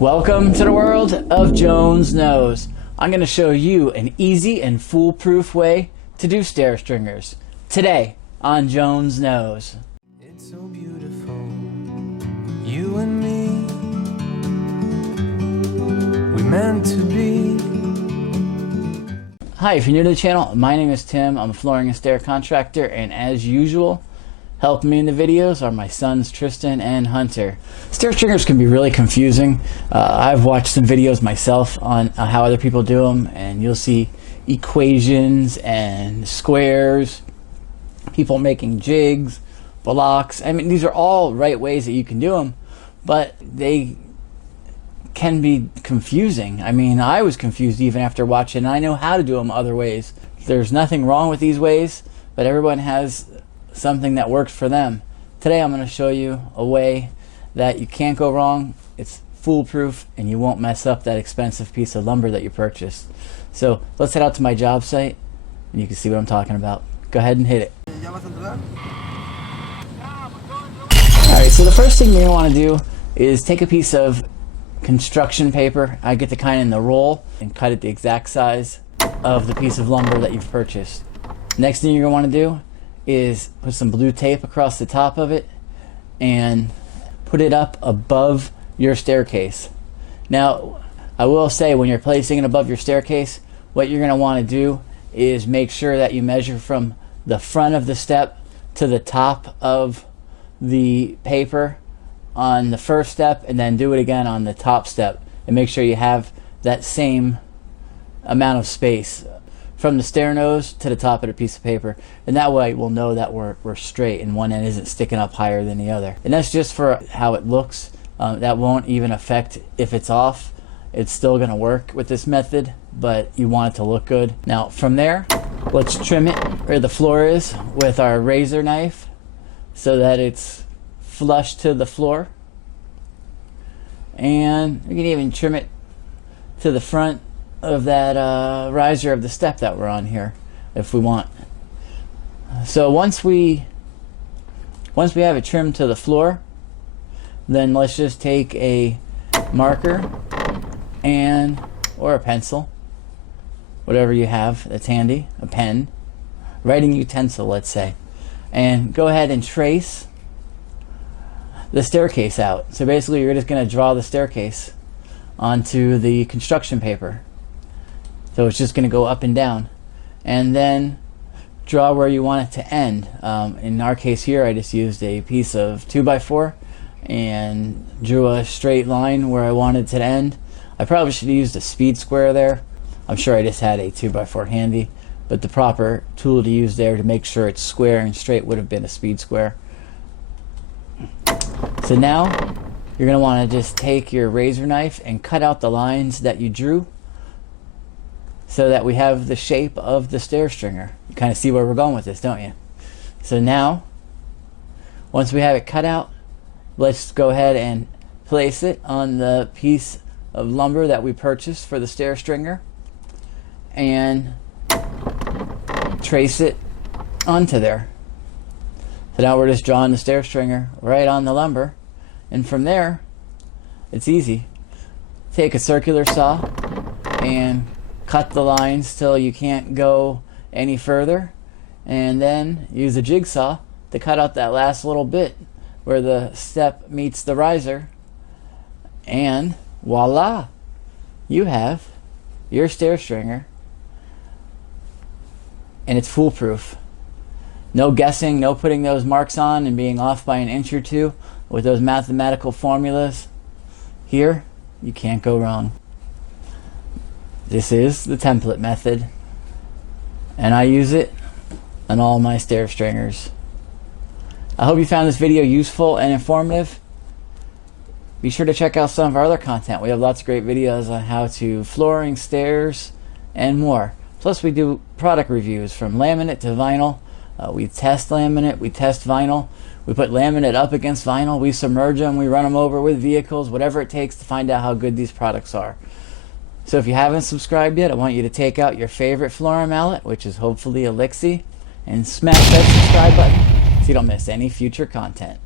Welcome to the world of Jones Knows. I'm going to show you an easy and foolproof way to do stair stringers today on Jones Knows. It's so beautiful, you and me, we meant to be. Hi, if you're new to the channel, my name is Tim. I'm a flooring and stair contractor, and as usual, helping me in the videos are my sons Tristan and Hunter. Stair stringers can be really confusing. I've watched some videos myself on how other people do them, and you'll see equations and squares, people making jigs, blocks. I mean, these are all right ways that you can do them, but they can be confusing. I mean, I was confused even after watching, and I know how to do them other ways. There's nothing wrong with these ways, but everyone has something that works for them. Today I'm going to show you a way that you can't go wrong. It's foolproof and you won't mess up that expensive piece of lumber that you purchased. So let's head out to my job site and you can see what I'm talking about. Go ahead and hit it. Alright, so the first thing you're going to want to do is take a piece of construction paper. I get the kind in the roll and cut it the exact size of the piece of lumber that you've purchased. Next thing you're going to want to do is put some blue tape across the top of it and put it up above your staircase. Now, I will say when you're placing it above your staircase, what you're going to want to do is make sure that you measure from the front of the step to the top of the paper on the first step, and then do it again on the top step, and make sure you have that same amount of space from the stair nose to the top of the piece of paper, and that way we'll know that we're straight and one end isn't sticking up higher than the other. And that's just for how it looks. That won't even affect if it's off. It's still going to work with this method, but you want it to look good. Now from there, let's trim it where the floor is with our razor knife so that it's flush to the floor, and we can even trim it to the front of that riser of the step that we're on here if we want. So once we have it trimmed to the floor, then let's just take a marker and or a pencil, whatever you have that's handy, a pen, writing utensil let's say, and go ahead and trace the staircase out. So basically you're just going to draw the staircase onto the construction paper. So it's just going to go up and down, and then draw where you want it to end. In our case here, I just used a piece of 2x4 and drew a straight line where I wanted it to end. I probably should have used a speed square there. I'm sure I just had a 2x4 handy, but the proper tool to use there to make sure it's square and straight would have been a speed square. So now you're going to want to just take your razor knife and cut out the lines that you drew, so that we have the shape of the stair stringer. You kind of see where we're going with this, don't you? So now, once we have it cut out, let's go ahead and place it on the piece of lumber that we purchased for the stair stringer and trace it onto there. So now we're just drawing the stair stringer right on the lumber, and from there, it's easy. Take a circular saw and cut the lines till you can't go any further, and then use a jigsaw to cut out that last little bit where the step meets the riser, and voila, you have your stair stringer, and it's foolproof. No guessing, no putting those marks on and being off by an inch or two with those mathematical formulas. Here, you can't go wrong. This is the template method, and I use it on all my stair stringers. I hope you found this video useful and informative. Be sure to check out some of our other content. We have lots of great videos on how to flooring, stairs, and more. Plus we do product reviews from laminate to vinyl. We test laminate, we test vinyl. We put laminate up against vinyl, we submerge them, we run them over with vehicles, whatever it takes to find out how good these products are. So if you haven't subscribed yet, I want you to take out your favorite flooring mallet, which is hopefully a Lixie, and smash that subscribe button so you don't miss any future content.